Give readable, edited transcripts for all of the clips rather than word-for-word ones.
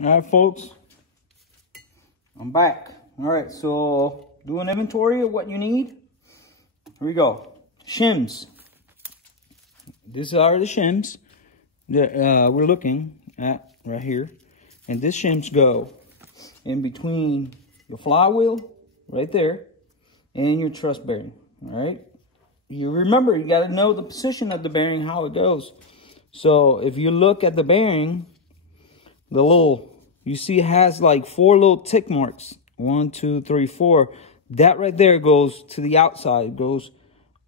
All right, folks, I'm back. All right, so do an inventory of what you need. Here we go. Shims. These are the shims that we're looking at right here. And these shims go in between your flywheel right there and your truss bearing. All right. You remember, you got to know the position of the bearing, how it goes. So if you look at the bearing, the little, you see it has like 4 little tick marks. 1, 2, 3, 4. That right there goes to the outside. It goes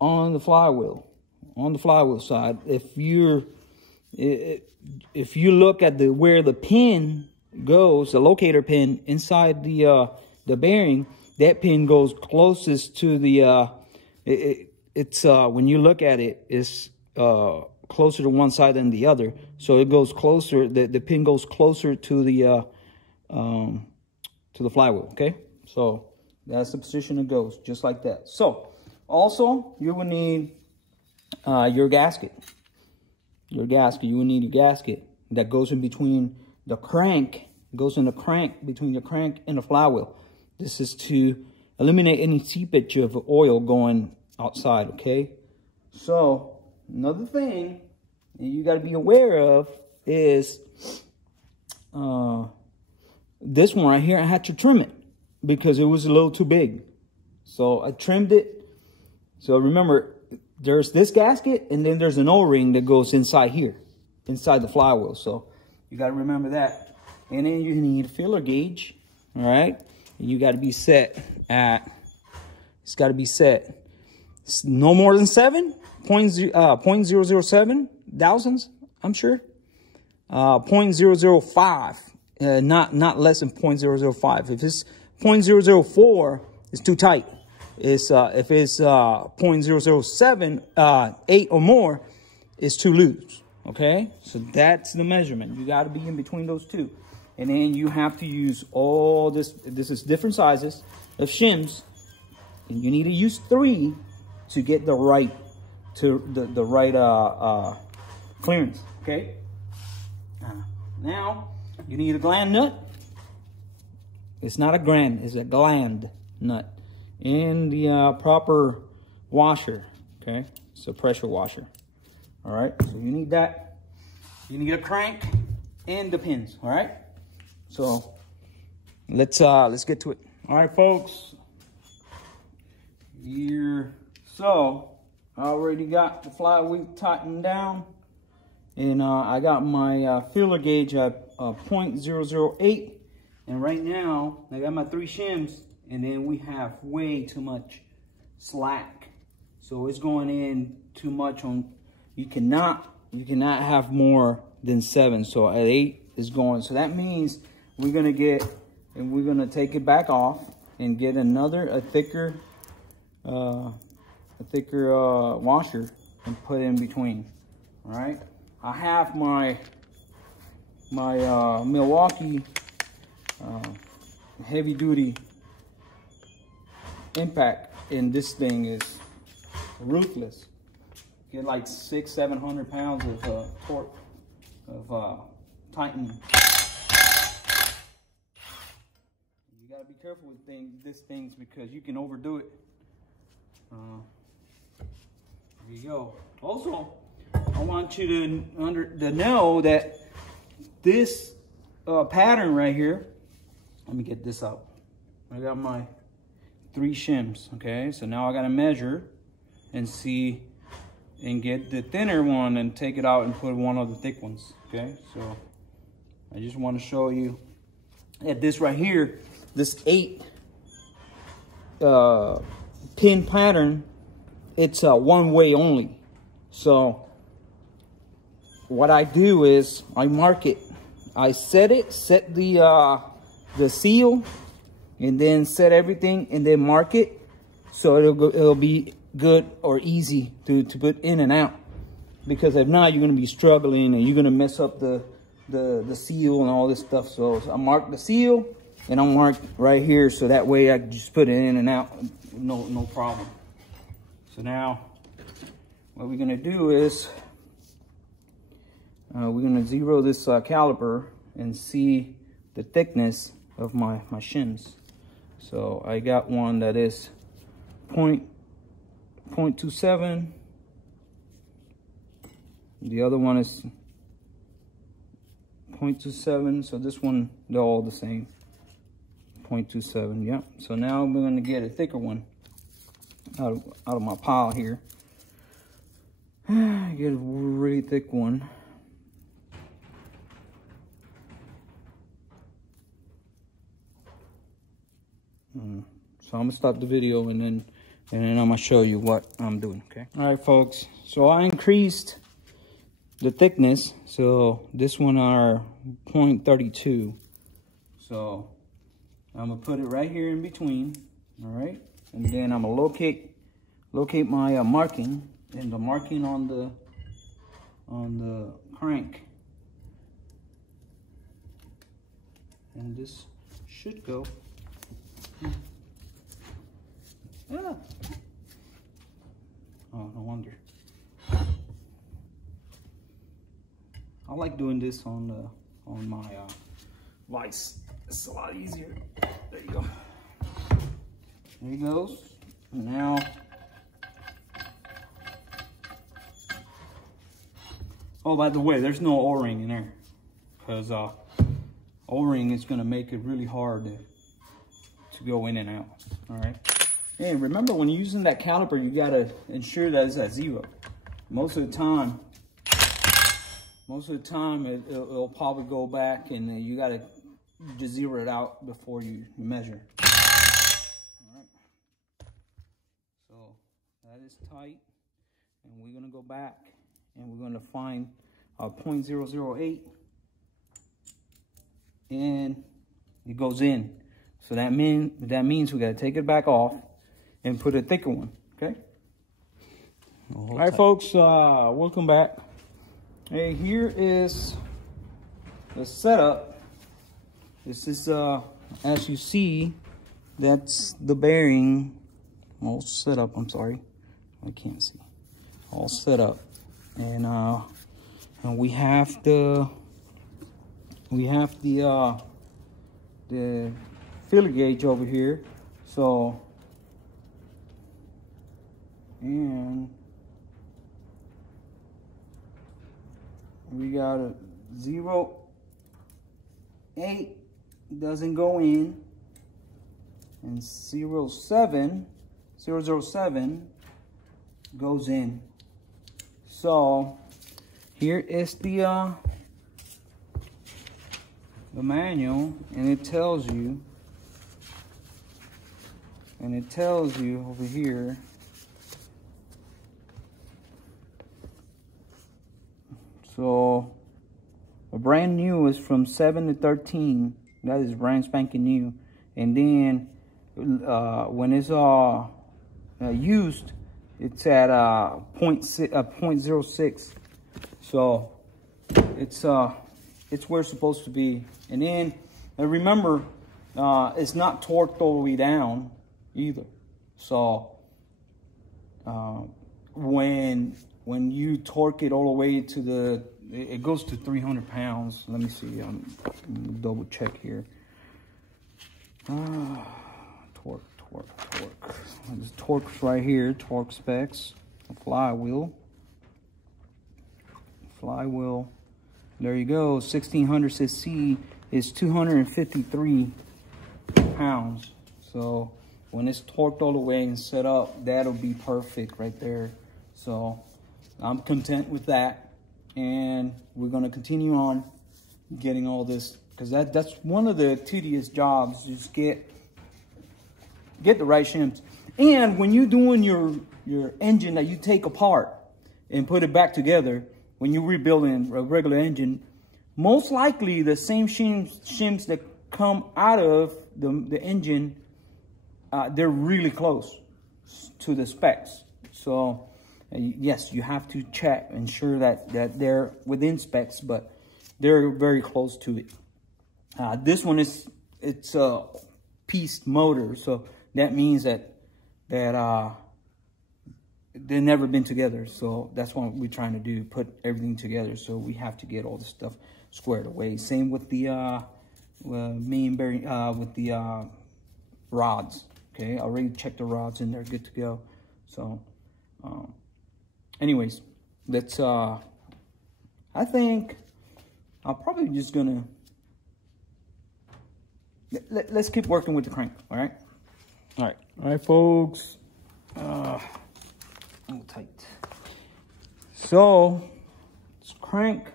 on the flywheel side. If you look at where the pin goes, the locator pin inside the bearing, that pin goes closest to the when you look at it, it's closer to one side than the other. So it goes closer, the pin goes closer to the flywheel, okay? So that's the position it goes, just like that. So also you will need your gasket. You will need your gasket that goes in between the crank, between the crank and the flywheel. This is to eliminate any seepage of oil going outside, okay? So another thing you got to be aware of is this one right here. I had to trim it because it was a little too big. So I trimmed it. So remember, there's this gasket and then there's an O-ring that goes inside here, inside the flywheel. So you got to remember that. And then you need a feeler gauge, all right? And you got to be set at, it's got to be set no more than 0.007 thousandths, I'm sure. 0.005, not less than 0.005. If it's 0.004, it's too tight. It's if it's 0.007, 8 or more, it's too loose. Okay, so that's the measurement. You got to be in between those two, and then you have to use all this. This is different sizes of shims, and you need to use 3 to get the right clearance. Okay. Now you need a gland nut. It's not a gland; it's a gland nut. And the proper washer, okay? It's a pressure washer. All right, so you need that. You need a crank and the pins, all right? So let's get to it. All right, folks. So I already got the flywheel tightened down, and I got my feeler gauge at 0.008, and right now I got my 3 shims. And then we have way too much slack. So it's going in too much on, you cannot have more than 7. So at 8 is going. So that means we're going to take it back off and get a thicker washer and put it in between. All right. I have my Milwaukee heavy duty impact, and this thing is ruthless. Get like 600-700 pounds of torque of tightening. You got to be careful with these things because you can overdo it. There you go. Also, I want you to know that this pattern right here. Let me get this out. I got my 3 shims, okay? So now I gotta measure and see and get the thinner one and take it out and put one of the thick ones, okay? So I just want to show you that this right here, this 8 pin pattern, it's one way only. So what I do is I mark it. I set the seal, and then set everything and then mark it so it'll be good or easy to put in and out, because if not, you're going to be struggling and you're going to mess up the seal and all this stuff. So I mark the seal and I mark right here, so that way I can just put it in and out, no problem. So now what we're going to do is we're going to zero this caliper and see the thickness of my shims. So I got one that is 0.27. The other one is 0.27. So this one, they're all the same. 0.27. Yep. So now we're going to get a thicker one out of my pile here. Get a really thick one. So I'm gonna stop the video and then I'm gonna show you what I'm doing. Okay. All right, folks. So I increased the thickness. So this one are 0.32. So I'm gonna put it right here in between. All right, and then I'm gonna locate my marking, and the marking on the crank, and this should go. Ah. Oh, no wonder. I like doing this on my lights. It's a lot easier. There you go. There he goes. Now, oh, by the way, there's no O-ring in there, because O-ring is going to make it really hard to go in and out. All right. And remember, when you're using that caliper, you got to ensure that it's at 0. Most of the time it'll probably go back, and you got to just zero it out before you measure. All right. So that is tight, and we're going to go back and we're going to find 0.008, and it goes in. So that means we got to take it back off and put a thicker one. Okay. All right, folks. Welcome back. Hey, here is the setup. This is as you see, that's the bearing all set up. I'm sorry, I can't see. All set up, and we have the filler gauge over here. So, and we got a 0.8 doesn't go in, and 0.7 goes in. So here is the manual, and it tells you over here. So a brand new is from 7 to 13. That is brand spanking new. And then when it's used, it's at 0.06. So it's where it's supposed to be. And then remember, it's not torqued all the way down either. So when you torque it all the way to it goes to 300 pounds. Let me see. I'm double check here. Torque. There's torques right here. Torque specs. A flywheel. There you go. 1600 cc is 253 pounds. So when it's torqued all the way and set up, that'll be perfect right there. So I'm content with that, and we're going to continue on getting all this, because that's one of the tedious jobs. Just get the right shims. And when you're doing your engine that you take apart and put it back together, when you're rebuilding a regular engine, most likely the same shims that come out of the engine, they're really close to the specs. So yes, you have to check, ensure that they're within specs, but they're very close to it. This one it's a pieced motor, so that means that they've never been together. So that's what we're trying to do, put everything together. So we have to get all this stuff squared away. Same with the main bearing with the rods. Okay, I already checked the rods and they're good to go. So anyways, let's I think I'm probably just gonna let's keep working with the crank. All right, folks. A little tight. So let's crank.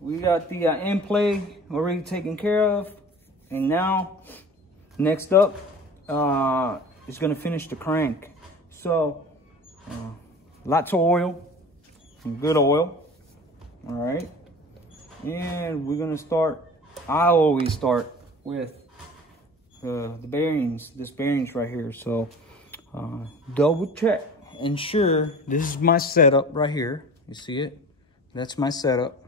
We got the end play already taken care of, and now next up is gonna finish the crank. So lots of oil, some good oil. All right, and we're gonna start. I always start with the bearings, this bearings right here. So double check, ensure. This is my setup right here. You see it? That's my setup.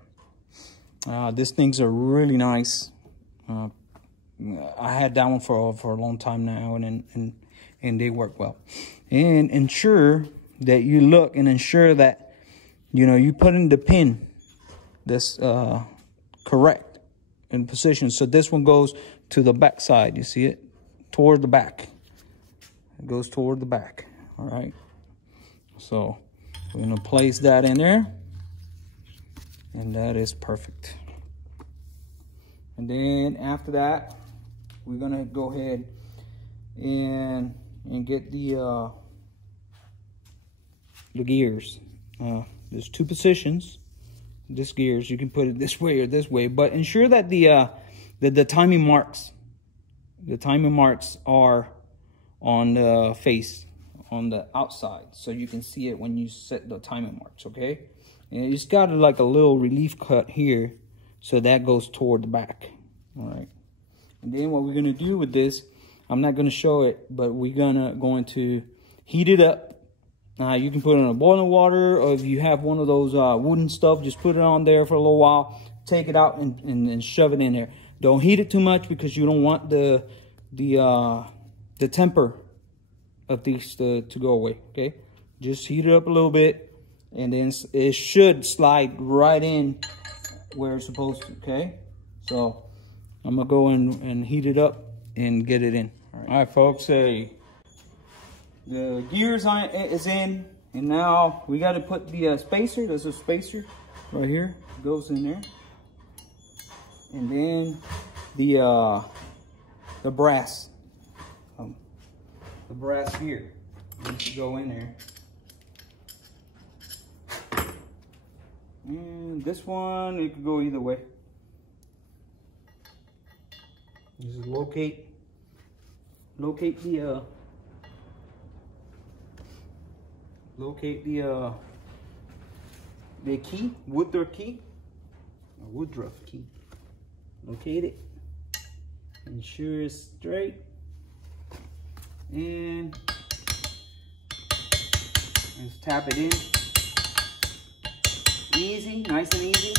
These things are really nice. I had that one for a long time now, and they work well. And ensure that you look and ensure that you put in the pin that's correct in position. So this one goes to the back side. You see it? Toward the back. It goes toward the back. All right. So we're gonna place that in there, and that is perfect. And then after that, we're gonna go ahead and get the gears. There's two positions. This gears, you can put it this way or this way, but ensure that the timing marks, are on the face, on the outside, so you can see it when you set the timing marks. Okay, and it's got like a little relief cut here, so that goes toward the back. All right, and then what we're gonna do with this, I'm not gonna show it, but we're going to heat it up. You can put it in a boiling water, or if you have one of those wooden stuff, just put it on there for a little while, take it out and shove it in there. Don't heat it too much because you don't want the temper of these to go away. Okay, just heat it up a little bit, and then it should slide right in where it's supposed to. Okay, so I'm gonna go and heat it up and get it in. All right, folks. The gears on it is in, and now we got to put the spacer. There's a spacer right here. It goes in there, and then the brass. The brass here needs to go in there. And this one, it could go either way. Just locate the key, Woodruff key, or Woodruff key. Locate it, ensure it's straight, and just tap it in. Easy, nice and easy.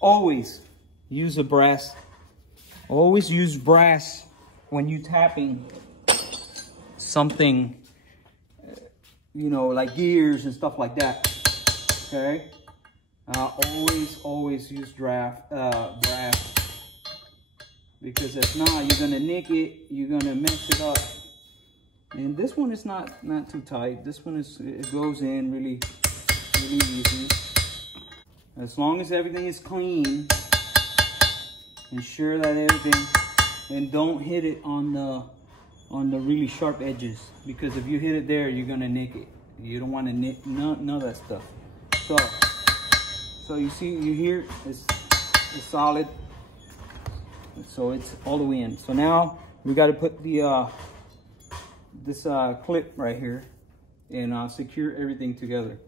Always use a brass. Always use brass when you're tapping something, like gears and stuff like that. Okay, always use brass, because if not, you're gonna nick it, you're gonna mess it up. And this one is not too tight. This one it goes in really easy. As long as everything is clean, ensure that everything, and don't hit it on the really sharp edges, because if you hit it there, you're gonna nick it. You don't want to nick none of that stuff. So you hear it's solid, so it's all the way in. So now we got to put the this clip right here and secure everything together.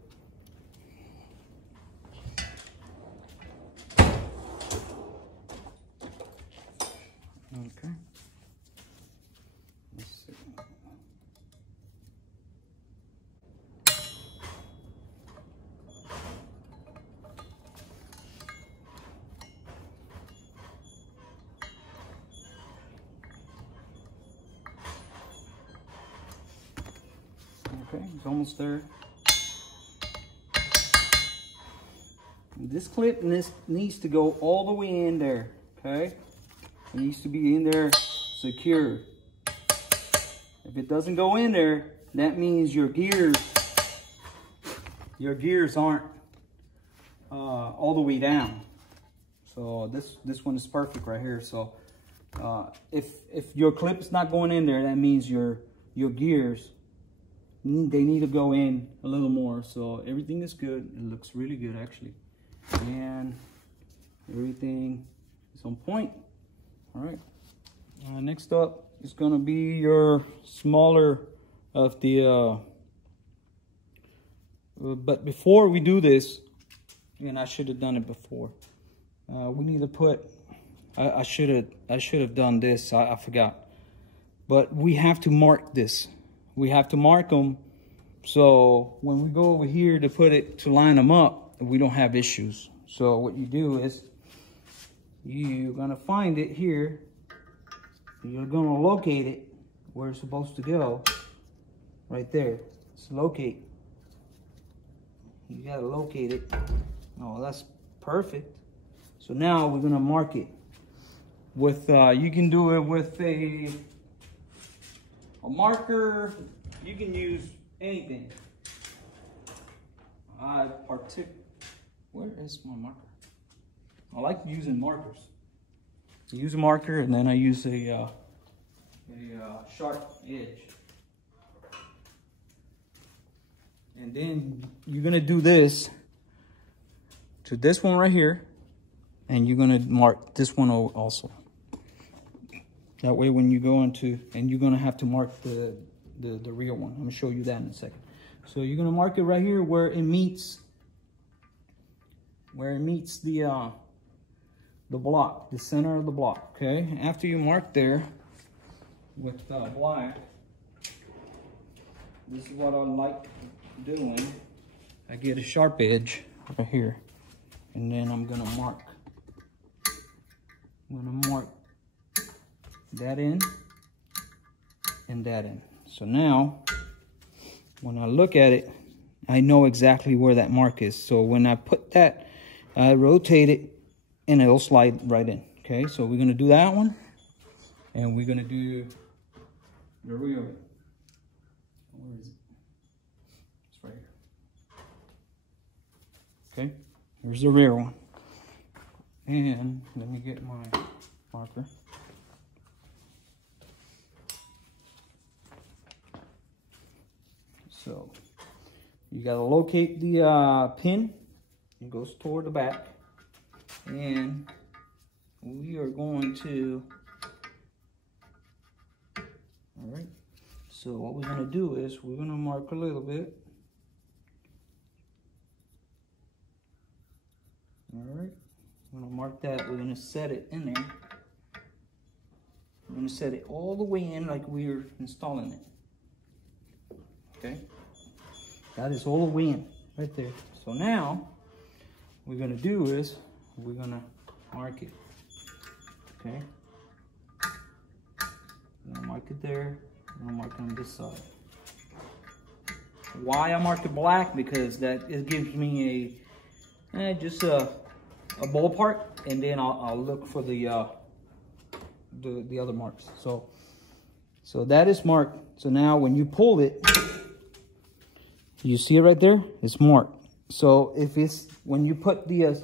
Okay. Let's see. Okay, it's almost there. This clip needs to go all the way in there, okay? It needs to be in there secure. If it doesn't go in there, that means your gears aren't all the way down. So this one is perfect right here. So if your clip is not going in there, that means your gears, they need to go in a little more. So everything is good. It looks really good actually, and everything is on point. All right. Next up is gonna be your smaller of the. But before we do this, and I should have done it before. We need to put. I should have done this. I forgot. But we have to mark this. We have to mark them, so when we go over here to put it, to line them up, we don't have issues. So what you do is, you're gonna find it here. You're gonna locate it where it's supposed to go. Right there. It's locate. You gotta locate it. Oh, that's perfect. So now we're gonna mark it with. You can do it with a marker. You can use anything. Where is my marker? I like using markers. I use a marker, and then I use a sharp edge. And then you're gonna do this to this one right here, and you're gonna mark this one also. That way, when you go into, and you're gonna have to mark the real one. I'm gonna show you that in a second. So you're gonna mark it right here where it meets the block, the center of the block. Okay. After you mark there with black, this is what I like doing. I get a sharp edge right here, and then I'm gonna mark. I'm gonna mark that in and that in. So now, when I look at it, I know exactly where that mark is. So when I put that, I rotate it, and it'll slide right in. Okay, so we're gonna do that one, and we're gonna do the rear. Where is it? It's right here. Okay, here's the rear one. And let me get my marker. So you gotta locate the pin. It goes toward the back, and we are going to. All right. So what we're gonna do is we're gonna mark a little bit. All right. We're gonna mark that. We're gonna set it in there. We're gonna set it all the way in like we're installing it. Okay. That is all the way in right there. So now what we're gonna do is we're gonna mark it. Okay. I'm gonna mark it there. I'm gonna mark it on this side. Why I mark it black? Because that it gives me just a ballpark, and then I'll look for the other marks. So that is marked. So now when you pull it, you see it right there? It's marked. So if it's when you put the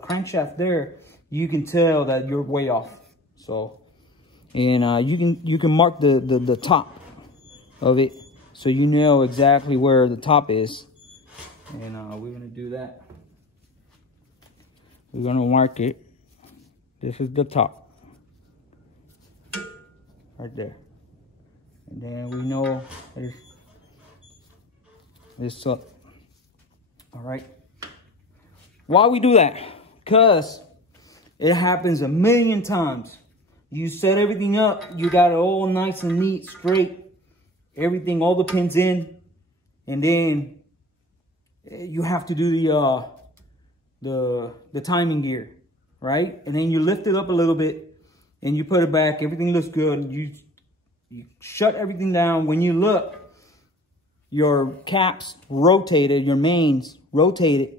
crankshaft there, you can tell that you're way off. So, and you can mark the top of it, so you know exactly where the top is. And we're gonna do that. We're gonna mark it. This is the top, right there. And then we know there's this up. All right. Why we do that? Because it happens a million times. You set everything up, you got it all nice and neat, straight, everything, all the pins in, and then you have to do the timing gear, right? And then you lift it up a little bit, and you put it back. Everything looks good. You shut everything down. When you look, your caps rotated, your mains rotated,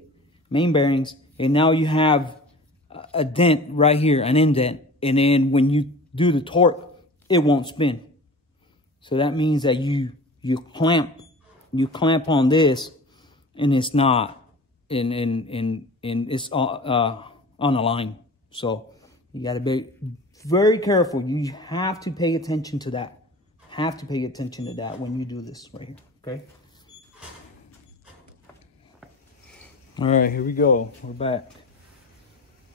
main bearings, and now you have a dent right here, an indent. And then when you do the torque, it won't spin. So that means that you clamp on this, and it's not it's on a line. So you got to be very careful. You have to pay attention to that. Have to pay attention to that when you do this right here. Okay. All right, here we go. We're back.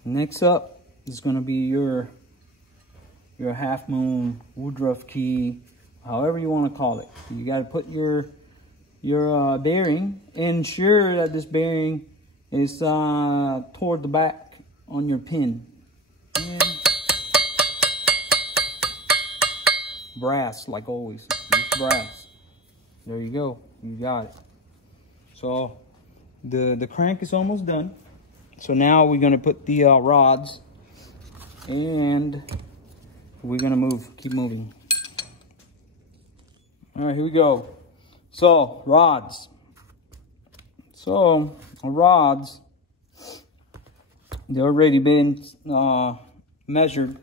Next up is going to be your half moon Woodruff key, however you want to call it. You got to put your bearing. Ensure that this bearing is toward the back on your pin. And brass, like always. Use brass. There you go. You got it. So the crank is almost done. So now we're gonna put the rods, and we're gonna keep moving. All right, here we go. So rods. So rods, they've already been measured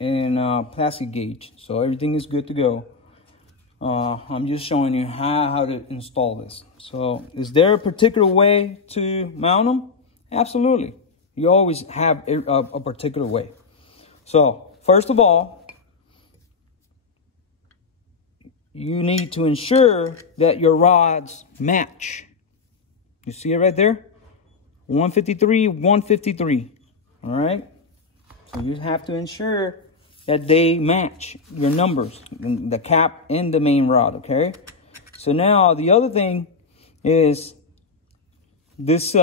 in plastic gauge, so everything is good to go. I'm just showing you how to install this. So is there a particular way to mount them? Absolutely. You always have a particular way. So first of all, you need to ensure that your rods match. You see it right there? 153, 153. All right? So you have to ensure that they match your numbers, the cap and the main rod, okay? So now the other thing is this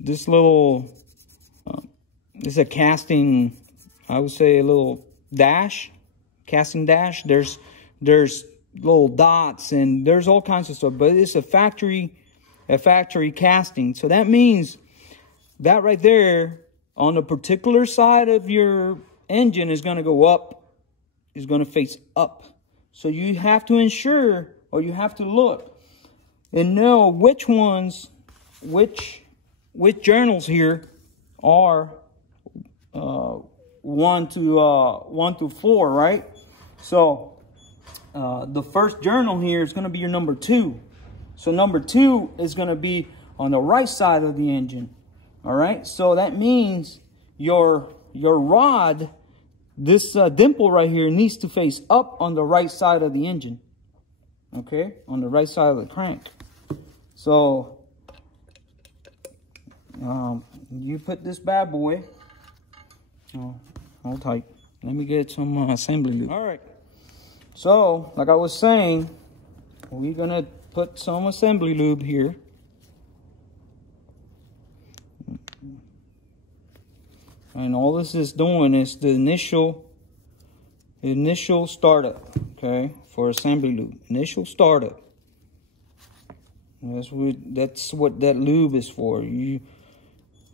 this little, this is a casting, I would say a little dash, casting dash. There's little dots and there's all kinds of stuff, but it's a factory casting. So that means that right there on a particular side of your engine is going to go up, is going to face up. So you have to ensure, or you have to look and know which ones, which journals here are 1 to 4, right? So the first journal here is going to be your number 2. So number 2 is going to be on the right side of the engine. All right. So that means your rod, this dimple right here, needs to face up on the right side of the engine. Okay, on the right side of the crank. So you put this bad boy. Hold tight. Let me get some assembly lube. All right. So, like I was saying, we're gonna put some assembly lube here. And all this is doing is the initial startup, okay, for assembly lube. Initial startup. That's what that lube is for.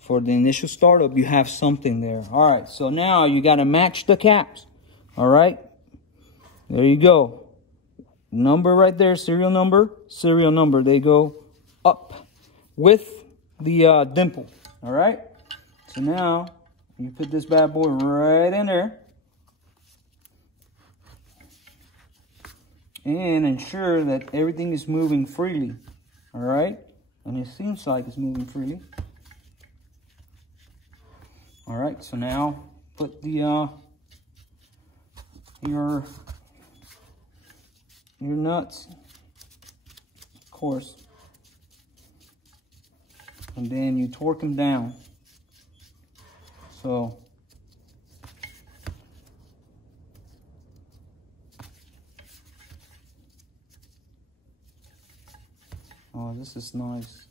For the initial startup, you have something there. All right, so now you got to match the caps. All right, there you go. Number right there, serial number. They go up with the dimple. All right, so now you put this bad boy right in there. And ensure that everything is moving freely. All right, and it seems like it's moving freely. All right, so now put the your nuts, of course, and then you torque them down. So oh, this is nice.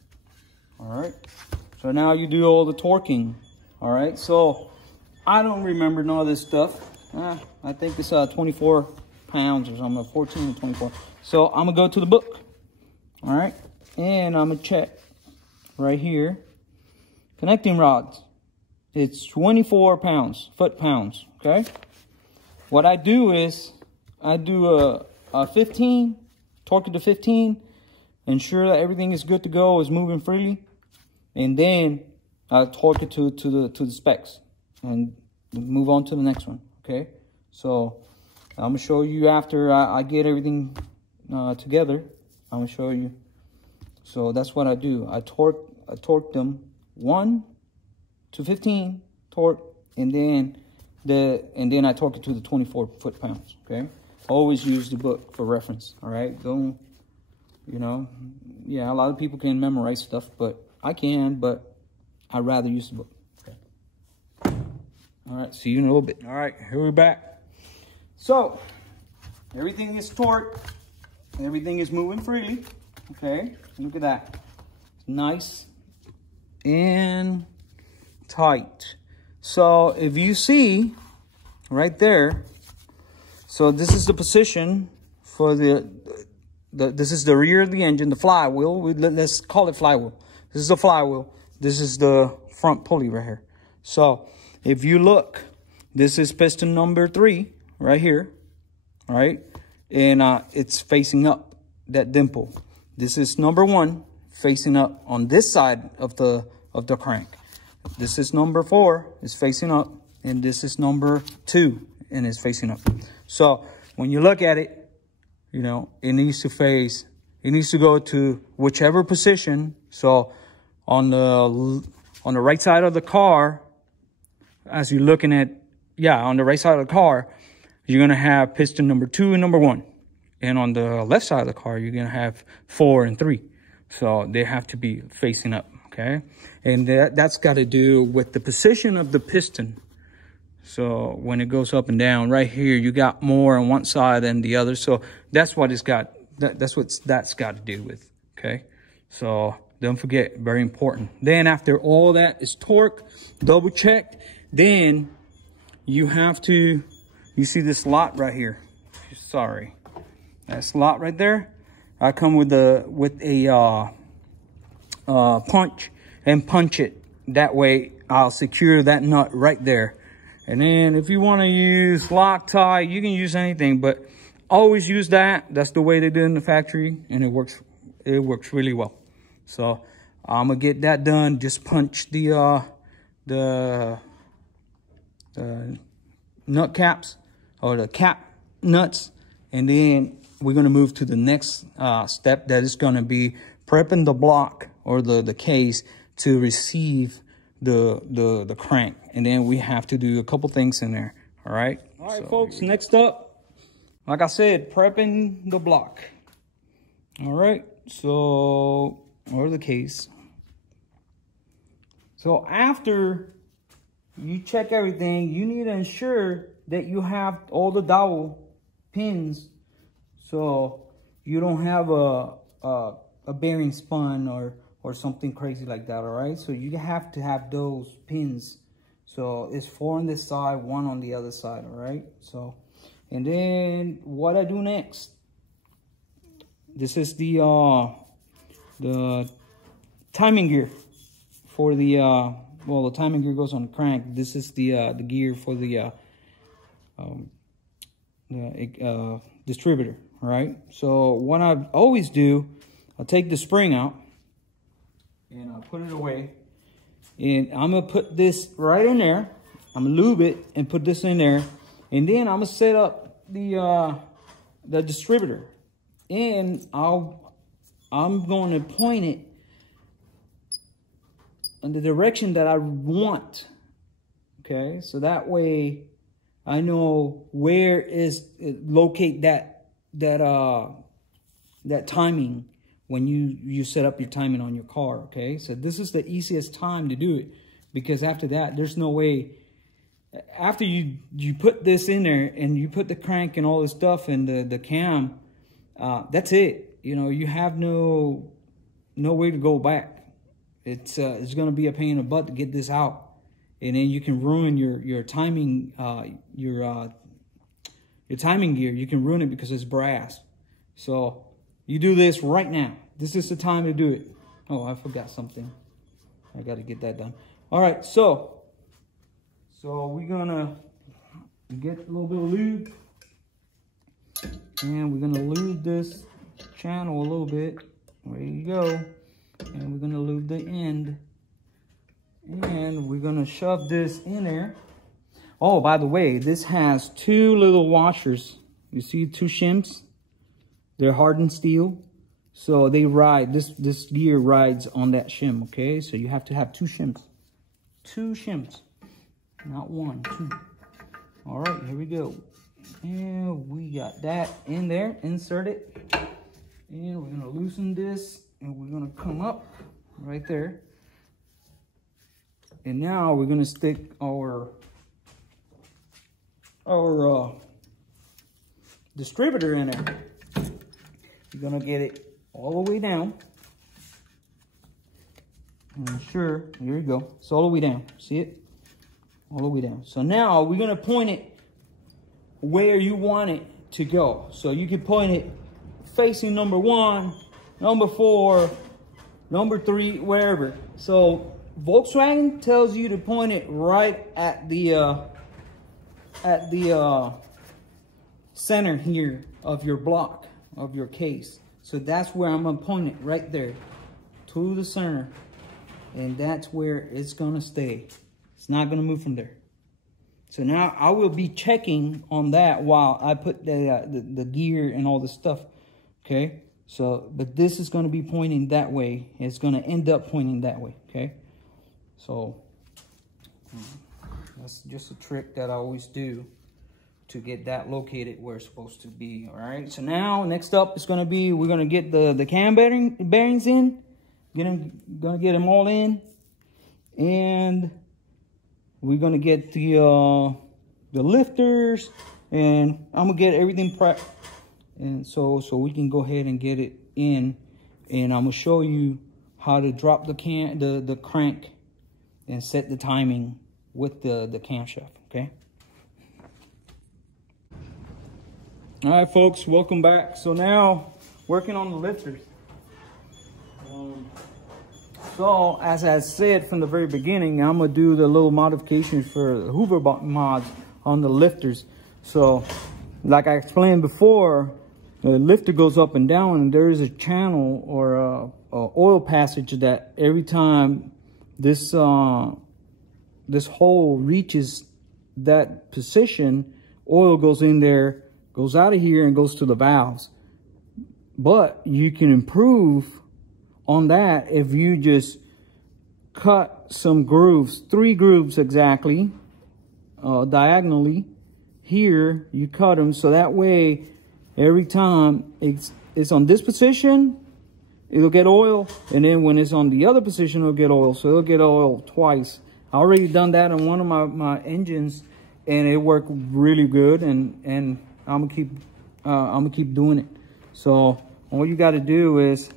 All right, so now you do all the torquing. All right, so I don't remember none of this stuff. I think it's 24 pounds or something, 14 to 24. So I'm gonna go to the book. All right, and I'm gonna check right here. Connecting rods. It's 24 pounds, foot-pounds. Okay. What I do is I do a 15, torque it to 15, ensure that everything is good to go, is moving freely, and then I torque it to the specs and move on to the next one. Okay, so I'm gonna show you after I get everything together. I'm gonna show you. So that's what I do. I torque them 1 to 15 torque, and then I torque it to the 24 foot-pounds. Okay, always use the book for reference. All right, don't, you know, yeah, a lot of people can memorize stuff, but I can, but I'd rather use the book. Okay. All right, see you in a little bit. All right, here we're back. So everything is torqued, everything is moving freely. Okay, look at that, nice and tight. So if you see right there, so this is the position for this is the rear of the engine, the flywheel. Let's call it flywheel. This is the flywheel. This is the front pulley right here. So if you look, this is piston number 3 right here. All right, and it's facing up, that dimple. This is number 1 facing up on this side of the crank. This is number 4 is facing up, and this is number 2 and is facing up. So when you look at it, you know, it needs to face, it needs to go to whichever position. So on the right side of the car, as you're looking at, yeah, on the right side of the car, you're gonna have piston number 2 and number 1. And on the left side of the car, you're gonna have 4 and 3. So they have to be facing up, okay? And that's got to do with the position of the piston. So when it goes up and down, right here, you got more on one side than the other. So that's what it's got, that's what that's got to do with, okay? So don't forget, very important. Then after all that is torqued, double checked, then you have to, you see this slot right here. Sorry, that slot right there. I come with a punch and punch it. That way I'll secure that nut right there. And then if you want to use Loctite, you can use anything, but always use that. That's the way they do it in the factory, and it works really well. So I'm gonna get that done. Just punch the nut caps, or the cap nuts, and then we're gonna move to the next step, that is gonna be prepping the block or the case to receive the crank. And then we have to do a couple things in there. All right, so, folks, next up, like I said, prepping the block. All right, so, or the case. So after you check everything, you need to ensure that you have all the dowel pins, so you don't have a bearing spun or something crazy like that. All right, so you have to have those pins. So it's 4 on this side, 1 on the other side. All right, so, and then what I do next, this is the timing gear for the well, the timing gear goes on the crank. This is the gear for the distributor. All right, so what I always do, I'll take the spring out and I'll put it away, and I'm gonna put this right in there. I'm gonna lube it and put this in there, and then I'm gonna set up the distributor, and I'm going to point it in the direction that I want. Okay, so that way I know where is locate that timing when you set up your timing on your car. Okay, so this is the easiest time to do it, because after that, there's no way. After you put this in there and you put the crank and all this stuff and the cam, that's it. You know, you have no way to go back. It's going to be a pain in the butt to get this out, and then you can ruin your timing your timing gear. You can ruin it because it's brass. So you do this right now. This is the time to do it. Oh, I forgot something. I got to get that done. All right, so we're gonna get a little bit of lube, and we're gonna lube this channel a little bit. There you go. And we're gonna lube the end. And we're gonna shove this in there. Oh, by the way, this has 2 little washers. You see 2 shims? They're hardened steel. So they ride, this gear rides on that shim, okay? So you have to have 2 shims. 2 shims. Not 1, 2. All right, here we go. And we got that in there, insert it. And we're gonna loosen this and we're gonna come up right there. And now we're gonna stick our distributor in there. You're gonna get it all the way down. And sure, here you go. It's all the way down. See it? All the way down. So now we're gonna point it where you want it to go. So you can point it facing number 1, number 4, number 3, wherever. So Volkswagen tells you to point it right at the center here of your block, of your case. So that's where I'm gonna point it, right there to the center. And that's where it's gonna stay. It's not gonna move from there. So now I will be checking on that while I put the gear and all the stuff, okay? So, but this is gonna be pointing that way. It's gonna end up pointing that way, okay? So that's just a trick that I always do to get that located where it's supposed to be. All right, so now next up is gonna be, we're gonna get the cam bearings in, gonna get them all in, and we're gonna get the lifters, and I'm gonna get everything prepped, and so we can go ahead and get it in, and I'm gonna show you how to drop the crank and set the timing with the camshaft, okay? All right, folks, welcome back. So now, working on the lifters. So, as I said from the very beginning, I'm gonna do the little modifications for the Hoover mods on the lifters. So, like I explained before, the lifter goes up and down, and there is a channel or a oil passage that every time this hole reaches that position, oil goes in there, goes out of here and goes to the valves. But you can improve on that if you just cut some grooves, 3 grooves exactly, diagonally. Here, you cut them so that way every time it's on this position, it'll get oil, and then when it's on the other position, it'll get oil. So it'll get oil twice. I already done that on one of my engines, and it worked really good, and I'm gonna keep doing it. So all you got to do is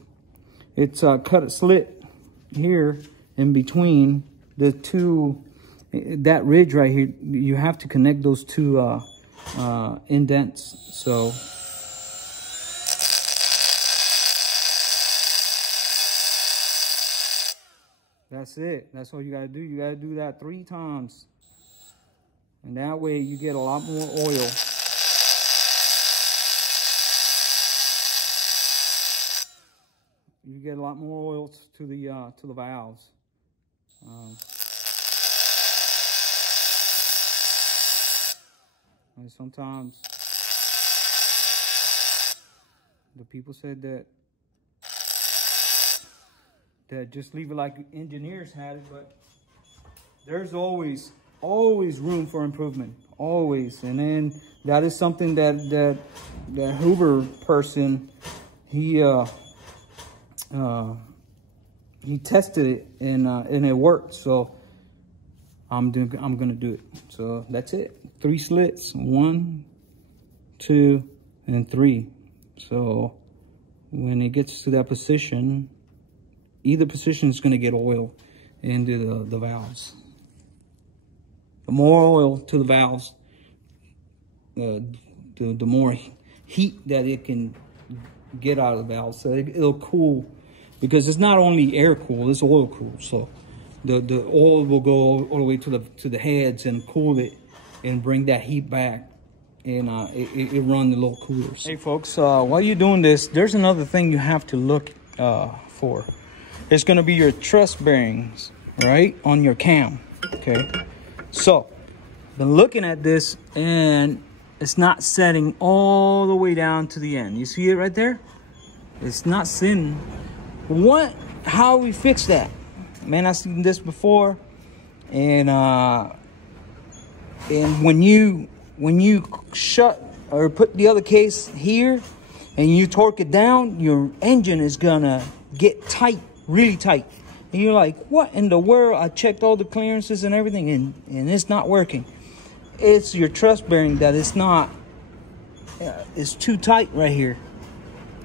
cut a slit here in between the 2, that ridge right here. You have to connect those 2 indents. So that's it. That's all you got to do. You got to do that 3 times, and that way you get a lot more oil. You get a lot more oil to the valves. And sometimes the people said that just leave it like engineers had it, but there's always room for improvement, always. And then that is something that Hoover person, he tested it and it worked. So I'm gonna do it. So that's it. 3 slits, 1, 2, and 3. So when it gets to that position, either position is gonna get oil into the valves. The more oil to the valves, the more heat that it can get out of the valve. So it'll cool, because it's not only air cool, it's oil cool. So the oil will go all the way to the heads and cool it and bring that heat back, and it run the little coolers. Hey folks, while you're doing this, there's another thing you have to look for. It's going to be your truss bearings, right, on your cam. Okay, so been looking at this and it's not setting all the way down to the end. You see it right there? It's not sitting. How we fix that? Man, I've seen this before, and when you shut or put the other case here and you torque it down, your engine is gonna get tight, really tight. And you're like, what in the world? I checked all the clearances and everything, and it's not working. It's your truss bearing that it's not, it's too tight right here.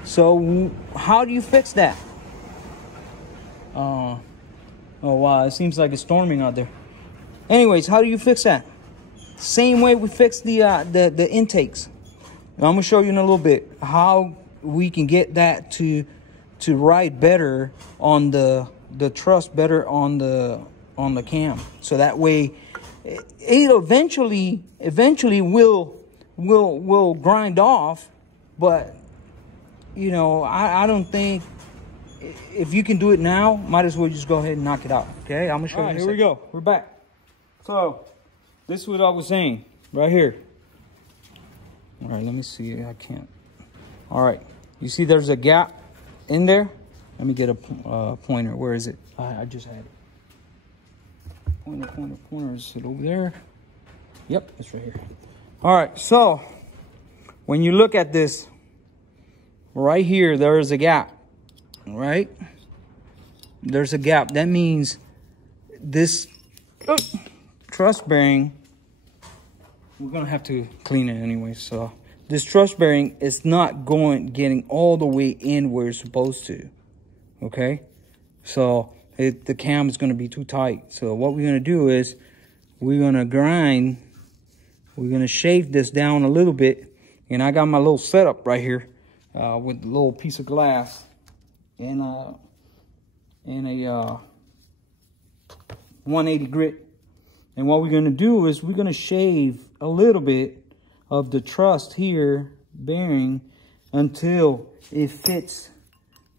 So how do you fix that? Oh wow, it seems like it's storming out there. Anyways, how do you fix that? Same way we fix the intakes. And I'm gonna show you in a little bit how we can get that to ride better on the truss, better on the cam. So that way it eventually will grind off. But you know, I don't think, if you can do it now, might as well just go ahead and knock it out. Okay, I'm gonna show you. Here we go. We're back. So this is what I was saying right here. All right, let me see. I can't. All right, you see there's a gap in there. Let me get a pointer. Where is it? I just had it. Pointer. Is it over there? Yep, it's right here. All right, so when you look at this right here, there is a gap. Right? There's a gap. That means this truss bearing, we're gonna have to clean it anyway. So this truss bearing is not getting all the way in where it's supposed to. Okay, so the cam is gonna be too tight. So what we're gonna do is we're gonna shave this down a little bit. And I got my little setup right here with a little piece of glass and a 180 grit. And what we're going to do is we're going to shave a little bit of the truss here bearing until it fits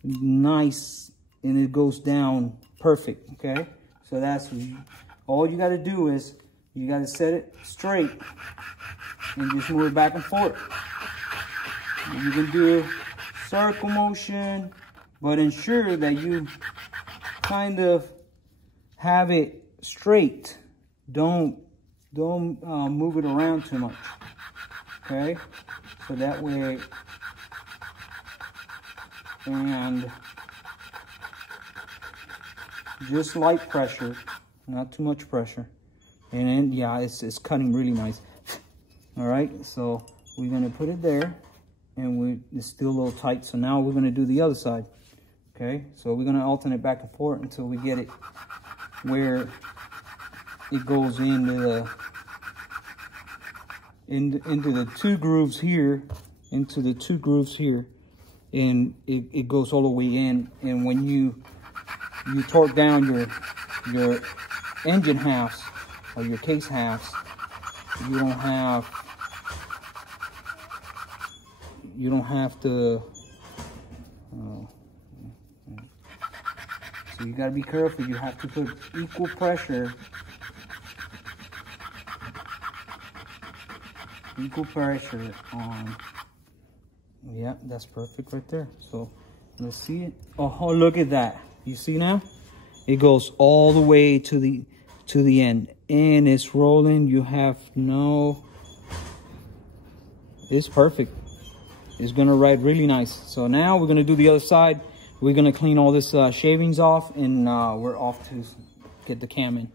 nice and it goes down perfect. Okay, so that's all you got to do is you got to set it straight and just move it back and forth. And you can do circle motion, but ensure that you kind of have it straight. Don't move it around too much. Okay, so that way, and just light pressure, not too much pressure, and then yeah, it's cutting really nice. All right, so we're gonna put it there. And it's still a little tight, so now we're going to do the other side. Okay, so we're going to alternate back and forth until we get it where it goes into the two grooves here, and it goes all the way in. And when you torque down your engine halves or your case halves, you don't have to, so you got to be careful. You have to put equal pressure on. Yeah, that's perfect right there. So let's see it. Oh, look at that. You see now? It goes all the way to the end, and it's rolling. You have no, it's perfect. It's gonna ride really nice. So now we're gonna do the other side. We're gonna clean all this shavings off, and we're off to get the cam in.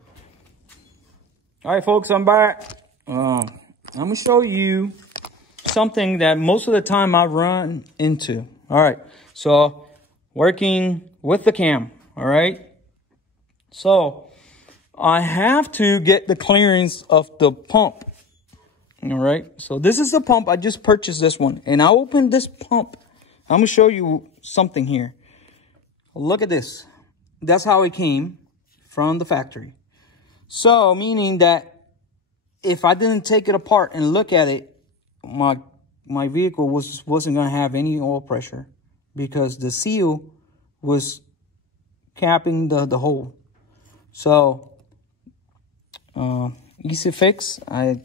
All right, folks, I'm back. I'm gonna show you something that most of the time I run into. All right, so working with the cam. All right, so I have to get the clearance of the pump. All right, so this is the pump. I just purchased this one, and I opened this pump. I'm gonna show you something here. Look at this. That's how it came from the factory. So meaning that if I didn't take it apart and look at it, my vehicle wasn't gonna have any oil pressure, because the seal was capping the hole. So easy fix. I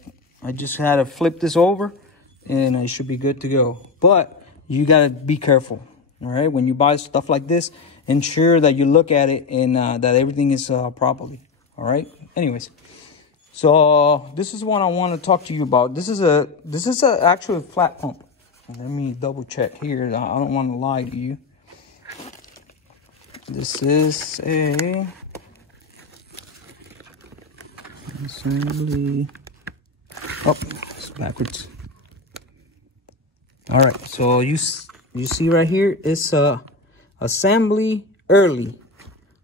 just had to flip this over and it should be good to go. But you gotta be careful, all right? When you buy stuff like this, ensure that you look at it and that everything is properly, all right? Anyways, so this is what I want to talk to you about. This is a actual flat pump. Let me double check here. I don't want to lie to you. This is a assembly. Oh, it's backwards. All right, so you see right here, it's assembly early.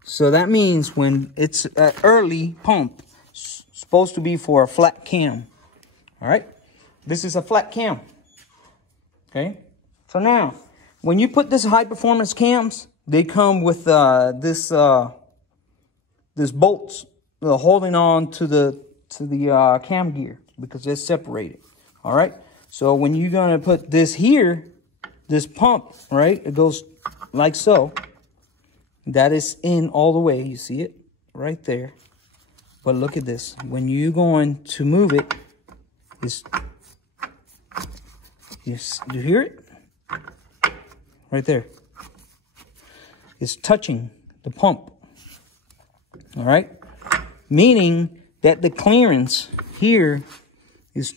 So that means when it's an early pump, supposed to be for a flat cam. All right, this is a flat cam. Okay, so now when you put this high performance cams, they come with this bolts holding on to the cam gear because they're separated. All right, so when you're gonna put this here, this pump, right, it goes like so. That is in all the way. You see it right there. But look at this. When you're going to move it, you hear it? Right there. It's touching the pump. All right? Meaning that the clearance here is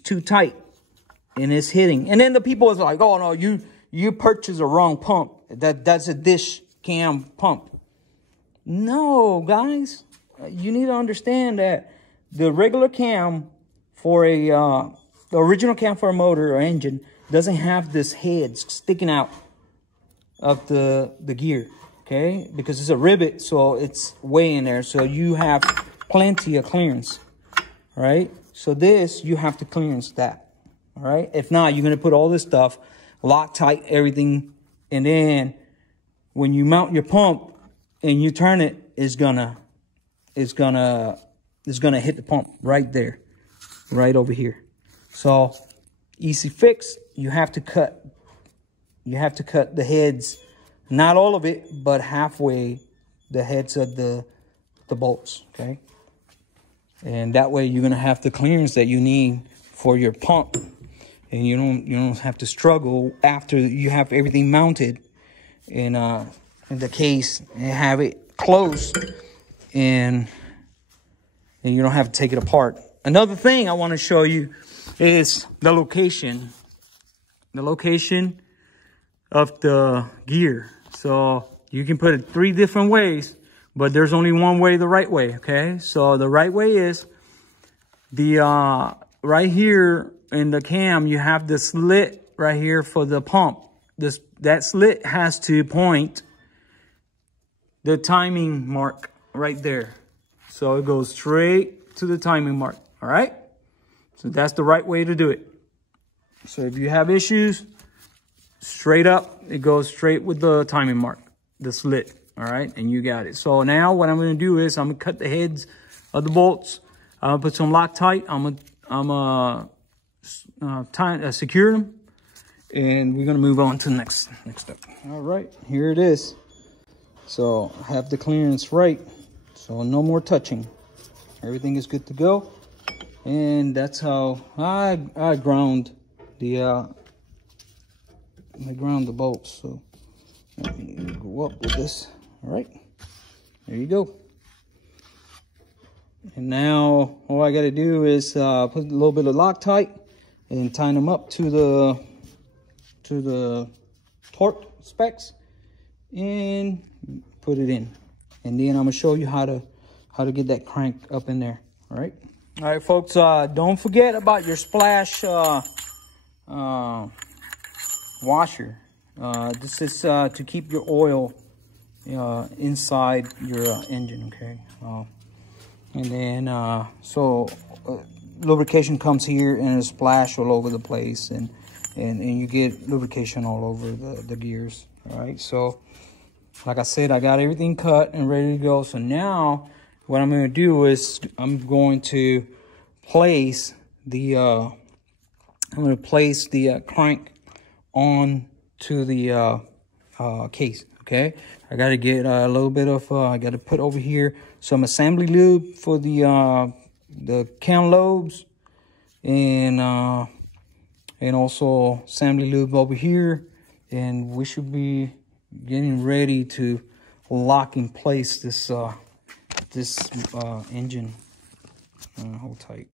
too tight and it's hitting. And then the people is like, oh no, you purchased a wrong pump. That's a dish cam pump. No, guys. You need to understand that the regular cam for the original cam for a motor or engine doesn't have this head sticking out of the gear, okay? Because it's a rivet, so it's way in there. So you have plenty of clearance, right? So this, you have to clearance that, all right? If not, you're going to put all this stuff, Loctite, everything, and then when you mount your pump and you turn it, it's gonna hit the pump right there, right over here. So easy fix. You have to cut the heads, not all of it, but halfway the heads of the bolts. Okay, and that way you're gonna have the clearance that you need for your pump, and you don't have to struggle after you have everything mounted in the case and have it close, and you don't have to take it apart. Another thing I want to show you is the location of the gear. So you can put it 3 different ways, but there's only one way, the right way. Okay, so the right way is the right here in the cam. You have the slit right here for the pump. That slit has to point the timing mark right there. So it goes straight to the timing mark. All right. So that's the right way to do it. So if you have issues, straight up, it goes straight with the timing mark, the slit. All right. And you got it. So now what I'm going to do is I'm going to cut the heads of the bolts. I'm going to put some Loctite. I'm going to secure them. And we're going to move on to the next step. All right. Here it is. So I have the clearance right. So no more touching. Everything is good to go. And that's how I ground the bolts. So let me go up with this. All right, there you go. And now all I got to do is put a little bit of Loctite and tie them up to the torque specs and put it in. And then I'm gonna show you how to get that crank up in there. All right. All right, folks, don't forget about your splash washer. This is to keep your oil inside your engine, okay? And then, lubrication comes here and a splash all over the place, and you get lubrication all over the gears, all right? So, like I said, I got everything cut and ready to go. So now, what I'm going to do is I'm going to place the crank on to the case. Okay, I got to get a little bit of, I got to put over here some assembly lube for the cam lobes, and also assembly lube over here, and we should be getting ready to lock in place this engine. Hold tight.